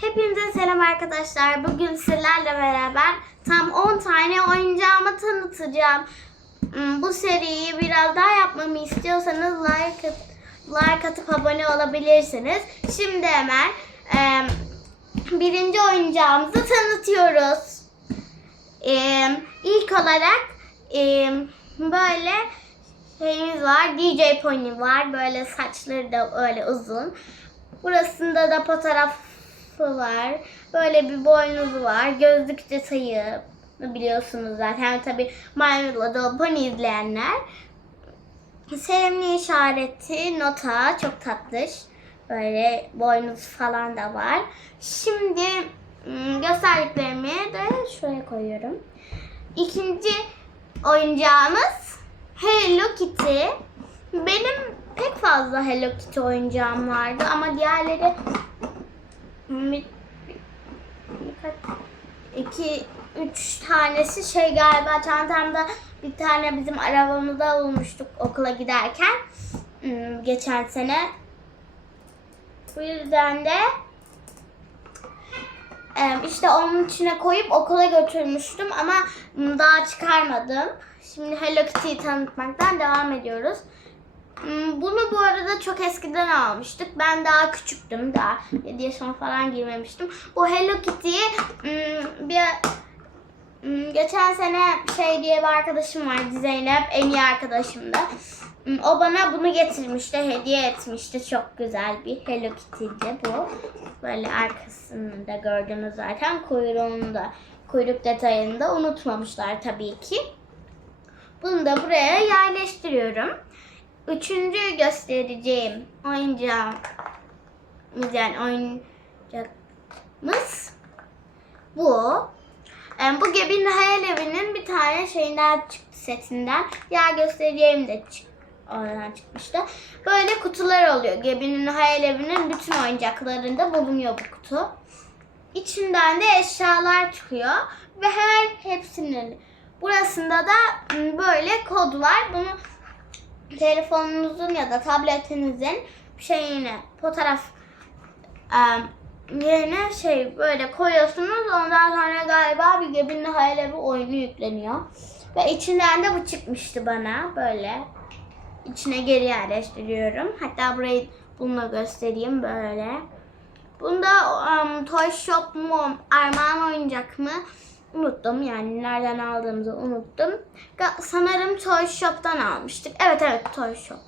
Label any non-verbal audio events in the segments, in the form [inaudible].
Hepinize selam arkadaşlar. Bugün sizlerle beraber tam 10 tane oyuncağımı tanıtacağım. Hmm, Bu seriyi biraz daha yapmamı istiyorsanız like, at, like atıp abone olabilirsiniz. Şimdi hemen e, birinci oyuncağımızı tanıtıyoruz. E, ilk olarak e, böyle şeyimiz var. DJ Pony var. Böyle saçları da öyle uzun. Burasında da fotoğrafı var. Böyle bir boynuzu var. Gözlük detayı biliyorsunuz zaten. Tabi My Little Pony izleyenler. Sevimli işareti, nota çok tatlış. Böyle boynuz falan da var. Şimdi ım, gösterdiklerimi de şuraya koyuyorum. İkinci oyuncağımız Hello Kitty. Benim pek fazla Hello Kitty oyuncağım vardı ama diğerleri iki üç tanesi şey galiba çantamda bir tane bizim arabamızda bulmuştuk okula giderken hmm, geçen sene. Bu yüzden de işte onun içine koyup okula götürmüştüm ama daha çıkarmadım. Şimdi Hello Kitty'yi tanıtmaktan devam ediyoruz. Hmm, Bunu bu arada çok eskiden almıştık. Ben daha küçüktüm. Daha 7 yaşıma falan girmemiştim. Bu Hello Kitty'yi hmm, bir hmm, geçen sene şey diye bir arkadaşım vardı Zeynep. En iyi arkadaşım da. O bana bunu getirmişti. Hediye etmişti. Çok güzel bir Hello Kitty'di bu. Böyle arkasını da gördünüz zaten. Kuyruğunu da kuyruk detayını da unutmamışlar tabii ki. Bunu da buraya yerleştiriyorum. Üçüncü göstereceğim oyuncağımız yani oyuncağımız bu. Em, Bu Gebin Hayal Evi'nin bir tane şeyinden çıktı setinden. Diğer göstereceğim de çık oradan çıkmıştı. Böyle kutular oluyor. Gebin'in Hayal Evi'nin bütün oyuncaklarında bulunuyor bu kutu. İçinden de eşyalar çıkıyor ve her hepsinin burasında da m, böyle kod var. Bunu telefonunuzun ya da tabletinizin şeyine fotoğraf em, yerine şey böyle koyuyorsunuz. Ondan sonra galiba bir gebinli hayal evi oyunu yükleniyor. Ve içinden de bu çıkmıştı bana böyle. İçine geri yerleştiriyorum. Hatta burayı bununla göstereyim böyle. Bunda um, Toy Shop mu, Armağan oyuncak mı? Unuttum yani nereden aldığımızı unuttum. Sanırım Toy Shop'tan almıştık. Evet evet Toy Shop.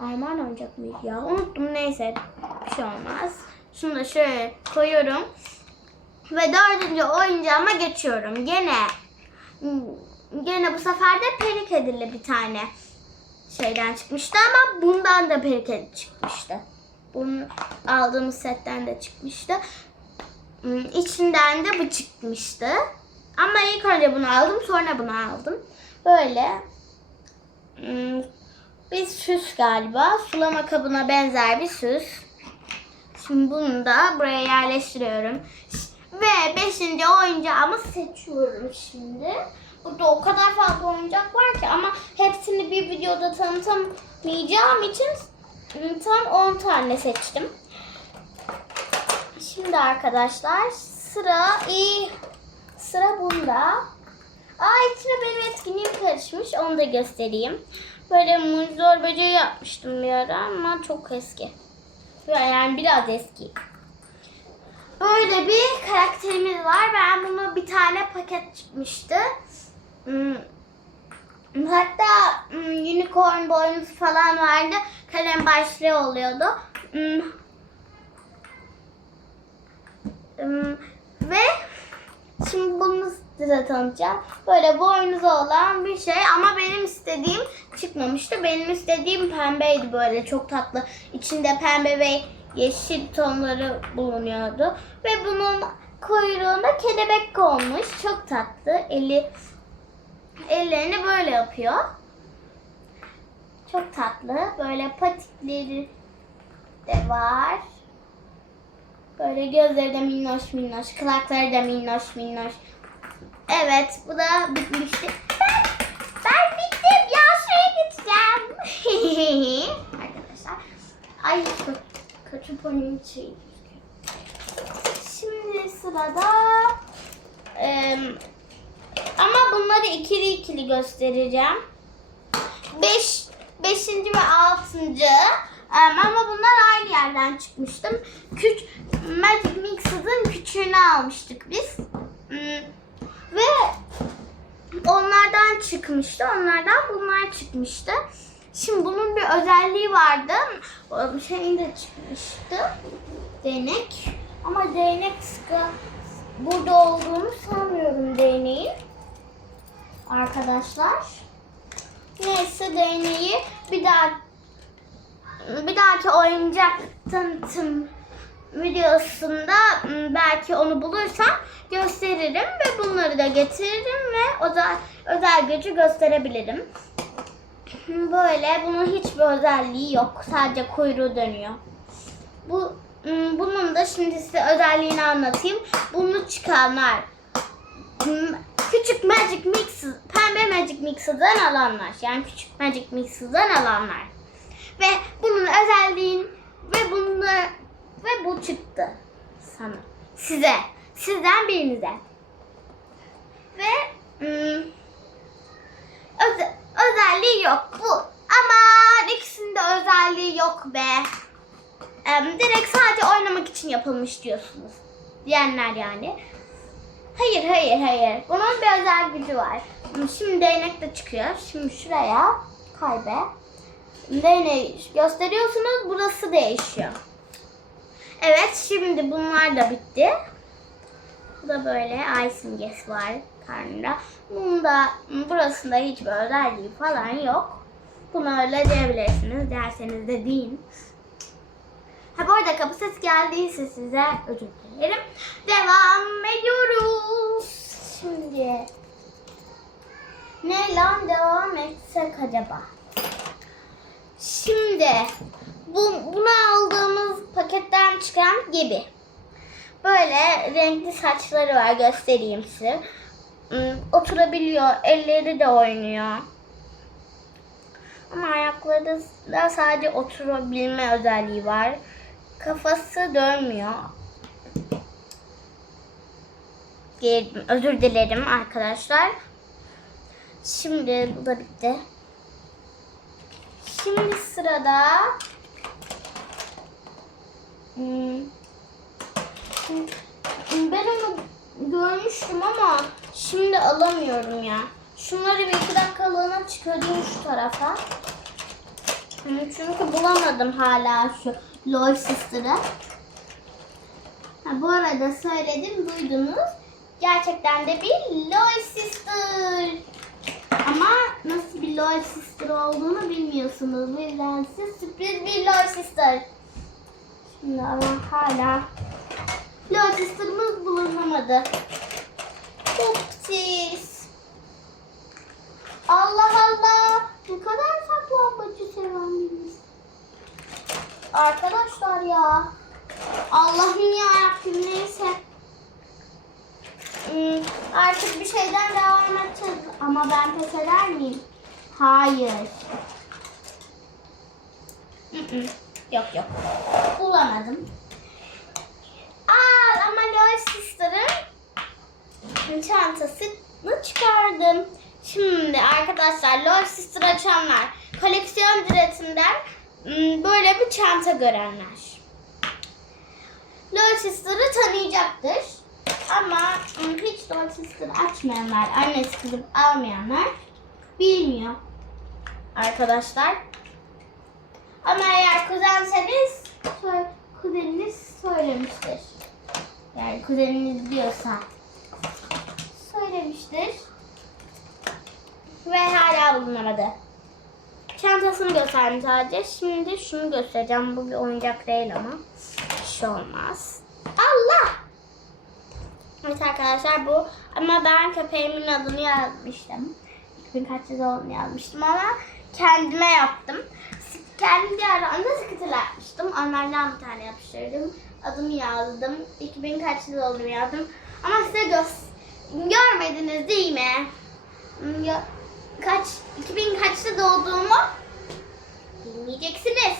Armağan oyuncak mıydı ya? Unuttum neyse bir şey olmaz. Şunu da şöyle koyuyorum. Ve dördüncü oyuncağıma geçiyorum. Gene gene bu sefer de peri kedili bir tane şeyden çıkmıştı ama bundan da peri kedi çıkmıştı. Bunun aldığımız setten de çıkmıştı. Hmm, İçinden de bu çıkmıştı. Ama ilk önce bunu aldım sonra bunu aldım. Böyle hmm, bir süs galiba. Sulama kabına benzer bir süs. Şimdi bunu da buraya yerleştiriyorum. Ve beşinci oyuncağımı seçiyorum şimdi. Burada o kadar fazla oyuncak var ki ama hepsini bir videoda tanıtamayacağım için tam 10 tane seçtim. Şimdi arkadaşlar sıra iyi sıra bunda. Aa içine benim etkinliğim karışmış. Onu da göstereyim. Böyle muzor böceği yapmıştım bir ara ama çok eski. Yani biraz eski. Böyle bir karakterimiz var. Ben bunu bir tane paket çıkmıştı. Hmm, Hatta hmm, unicorn boynuzu falan vardı. Kalem başlığı oluyordu. Hmm, Hmm, Ve şimdi bunu size tanıtacağım. Böyle boynuzu olan bir şey ama benim istediğim çıkmamıştı. Benim istediğim pembeydi böyle çok tatlı. İçinde pembe ve yeşil tonları bulunuyordu. Ve bunun kuyruğuna kelebek konmuş. Çok tatlı. Eli ellerini böyle yapıyor. Çok tatlı. Böyle patikleri de var. Böyle gözleri de minnoş minnoş, kulakları da minnoş minnoş. Evet, bu da bitmişti. Ben, ben bittim. Ya şuraya gideceğim. [laughs] Arkadaşlar. Ay, kötü ponyum şey. sırada em, ama bunları ikili ikili göstereceğim. Beş, beşinci ve altıncı em, ama bunlar aynı yerden çıkmıştım. Küç, Magic Mixed'ın küçüğünü almıştık biz. Hmm, Ve onlardan çıkmıştı. Onlardan bunlar çıkmıştı. Şimdi bunun bir özelliği vardı. Şeyin de çıkmıştı. Değnek. Ama değnek sıkı burada olduğunu sanmıyorum değneğin. Arkadaşlar. Neyse değneği bir daha bir dahaki oyuncak tanıtım videosunda m, belki onu bulursam gösteririm ve bunları da getiririm ve özel, özel gücü gösterebilirim. Böyle bunun hiçbir özelliği yok. Sadece kuyruğu dönüyor. Bu m, bunun da şimdi size özelliğini anlatayım. Bunu çıkanlar m, küçük Magic Mix pembe Magic Mixer'dan alanlar. Yani küçük Magic Mixer'dan alanlar. Ve bunun özelliğin ve bunlar ve bu çıktı sana. Size. Sizden birinize. Ve ım, öze- özelliği yok bu. Ama ikisinde özelliği yok be. Em, direkt sadece oynamak için yapılmış diyorsunuz. Diyenler yani. Hayır hayır hayır. Bunun bir özel gücü var. Şimdi değnek de çıkıyor. Şimdi şuraya kaybe. Değneği gösteriyorsunuz. Burası değişiyor. Evet şimdi bunlar da bitti. Bu da böyle ay var karnında. Bunda burasında hiçbir özelliği falan yok. Bunu öyle diyebilirsiniz. Derseniz de deyin. Ha bu arada kapı sesi geldiyse size özür dilerim. Devam ediyoruz. Şimdi ne lan devam etsek acaba? Şimdi bu bunu aldığımız paketten çıkan gibi. Böyle renkli saçları var göstereyim size. Hmm, Oturabiliyor, elleri de oynuyor. Ama ayakları da sadece oturabilme özelliği var. Kafası dönmüyor. Özür dilerim arkadaşlar. Şimdi bu da bitti. Şimdi sırada ben onu görmüştüm ama şimdi alamıyorum ya. Şunları bir iki dakikalığına çıkarayım şu tarafa. Hmm, Çünkü bulamadım hala şu LOL Sister'ı. Ha, bu arada söyledim duydunuz. Gerçekten de bir LOL Sister. Ama nasıl bir LOL Sister olduğunu bilmiyorsunuz. Bu yüzden sürpriz bir LOL Sister. Şimdi ama hala LOL Sister'ımız bulunamadı. Upsis. Allah Allah. Ne kadar saklambaçı seven birisi. Arkadaşlar ya. Allah'ım ya neyse. Hmm, artık bir şeyden devam edeceğiz. Ama ben pes eder miyim? Hayır. Mm-mm. Yok yok. Bulamadım. Aa, ama Lol Sister'ın çantasını çıkardım. Şimdi arkadaşlar Lol Sister açanlar koleksiyon diretinden hmm, böyle bir çanta görenler. Lol Sister'ı tanıyacaktır. Ama hmm, hiç Lol Sister açmayanlar, annesi kızıp almayanlar bilmiyor arkadaşlar. Ama eğer kuzenseniz kuzeniniz söylemiştir. Yani kuzeniniz diyorsa söylemiştir. Ve hala bulunamadı. Çantasını gösterdim sadece. Şimdi şunu göstereceğim. Bu bir oyuncak değil ama. Bir şey olmaz. Allah! Evet arkadaşlar bu. Ama ben köpeğimin adını yazmıştım. 2000 kaç yıl yazmıştım ama kendime yaptım. Kendi aramda sıkıntılar yapmıştım. Onlardan bir tane yapıştırdım. Adımı yazdım. 2000 kaç yıl olduğunu yazdım. Ama size göz görmediniz değil mi? Kaç 2000 kaçta doğduğumu bilmeyeceksiniz.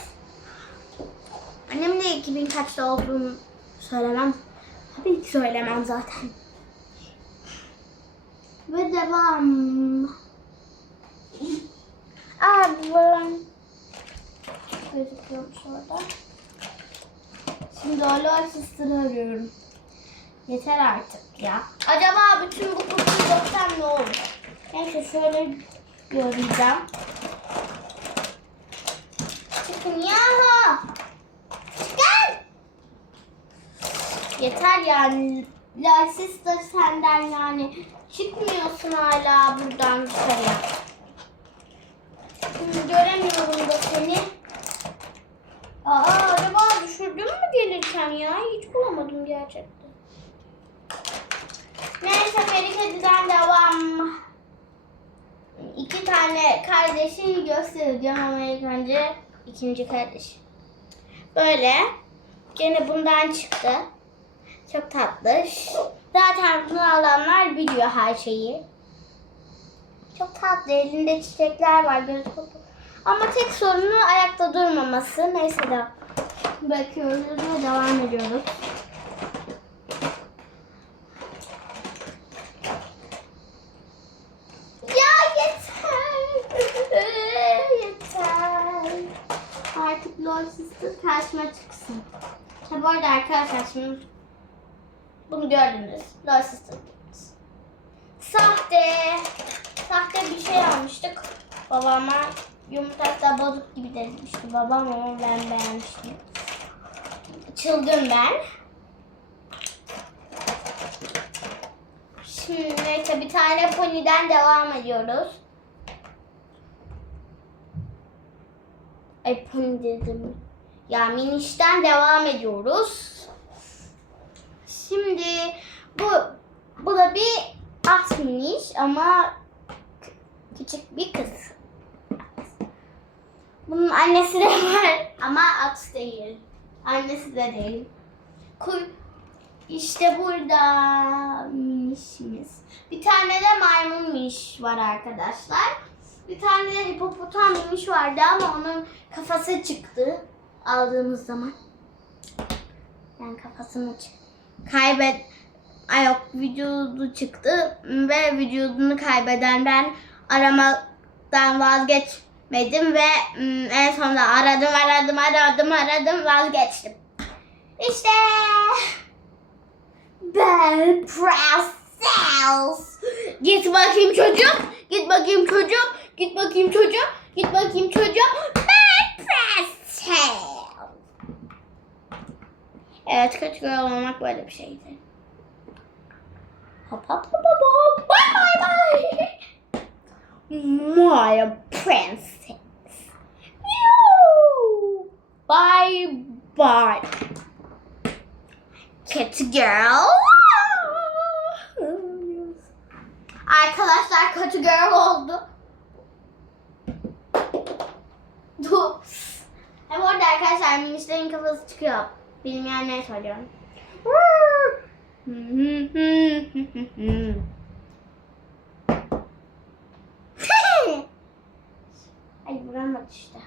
Annem de 2000 kaçta olduğunu söylemem. Tabii ki söylemem zaten. Ve devam. Abi. Gözüküyormuş orada. Şimdi o LOL Sister'ı arıyorum. Yeter artık ya. Acaba bütün bu kutuyu döksem ne olur? Neyse şöyle göreceğim. Çıkın ya. Çıkın. Yeter yani. LOL Sister senden yani. Çıkmıyorsun hala buradan dışarıya. Şimdi göremiyorum da seni. Aa acaba düşürdün mü gelirken ya? Hiç bulamadım gerçekten. Neyse Peri Kedi'den devam. İki tane kardeşi göstereceğim ama ilk önce ikinci kardeş. Böyle. Gene bundan çıktı. Çok tatlı. Zaten bunu alanlar biliyor her şeyi. Çok tatlı. Elinde çiçekler var. Göz koku. Ama tek sorunu ayakta durmaması. Neyse de bakıyoruz ve devam ediyoruz. Ya yeter. [laughs] yeter. Artık LOL Sister karşıma çıksın. Ha bu arada arkadaşlar şimdi bunu gördünüz. LOL Sister. Sahte. Sahte bir şey almıştık. Babama yumurtası da bozuk gibi demişti babam ama ben beğenmiştim. Çılgın ben. Şimdi neyse bir tane poniden devam ediyoruz. Ay pony dedim. Ya minişten devam ediyoruz. Şimdi bu bu da bir at miniş ama küçük bir kız. Bunun annesi de var ama at değil. Annesi de değil. Kuy işte burada minişimiz. Bir tane de maymun miniş var arkadaşlar. Bir tane de hipopotam miniş vardı ama onun kafası çıktı aldığımız zaman. Yani kafasını kaybet Ay yok vücudu çıktı ve vücudunu kaybeden ben aramadan vazgeçmedim ve mm, en sonunda aradım aradım aradım aradım vazgeçtim. İşte ben Princess. Git bakayım çocuğum. Git bakayım çocuğum. Git bakayım çocuğum. Git bakayım çocuğum. Ben Princess. Evet kötü girl olmak böyle bir şeydi. Hop hop hop hop hop. Bye bye bye. Princess. Bye bye. Cat girl. Arkadaşlar kötü girl oldu. Hem orada arkadaşlar minişlerin kafası çıkıyor. Bilmeyenler söylüyorum. Vuramadı işte.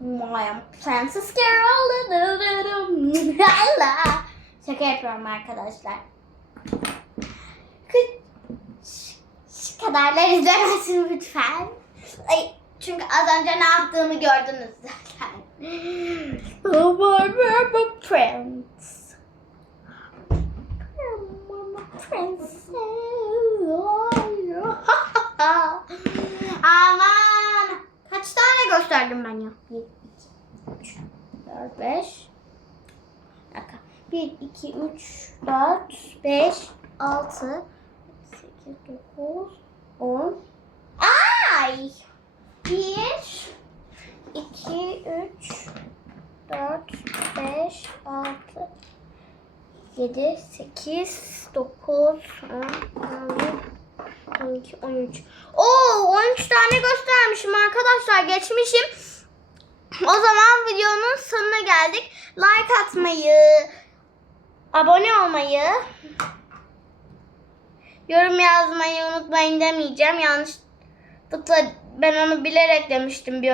My princess girl. Hala. [laughs] Şaka yapıyorum arkadaşlar. Şu kadarlar izlemezsin lütfen. Ay, çünkü az önce ne yaptığımı gördünüz zaten. Oh my, I'm a prince. I'm a princess. Aman. Kaç tane gösterdim ben ya? 1, 2, 3, 4, 5. Bir dakika. 1, 2, 3, 4, 5, 6, 8, 9, 10. Ay! 1, 2, 3, 4, 5, 6, 7, 8, 9, 10, 12, 13. Oo 13 tane göstermişim arkadaşlar. Geçmişim. O zaman videonun sonuna geldik. Like atmayı, abone olmayı, yorum yazmayı unutmayın demeyeceğim. Yanlışlıkla ben onu bilerek demiştim bir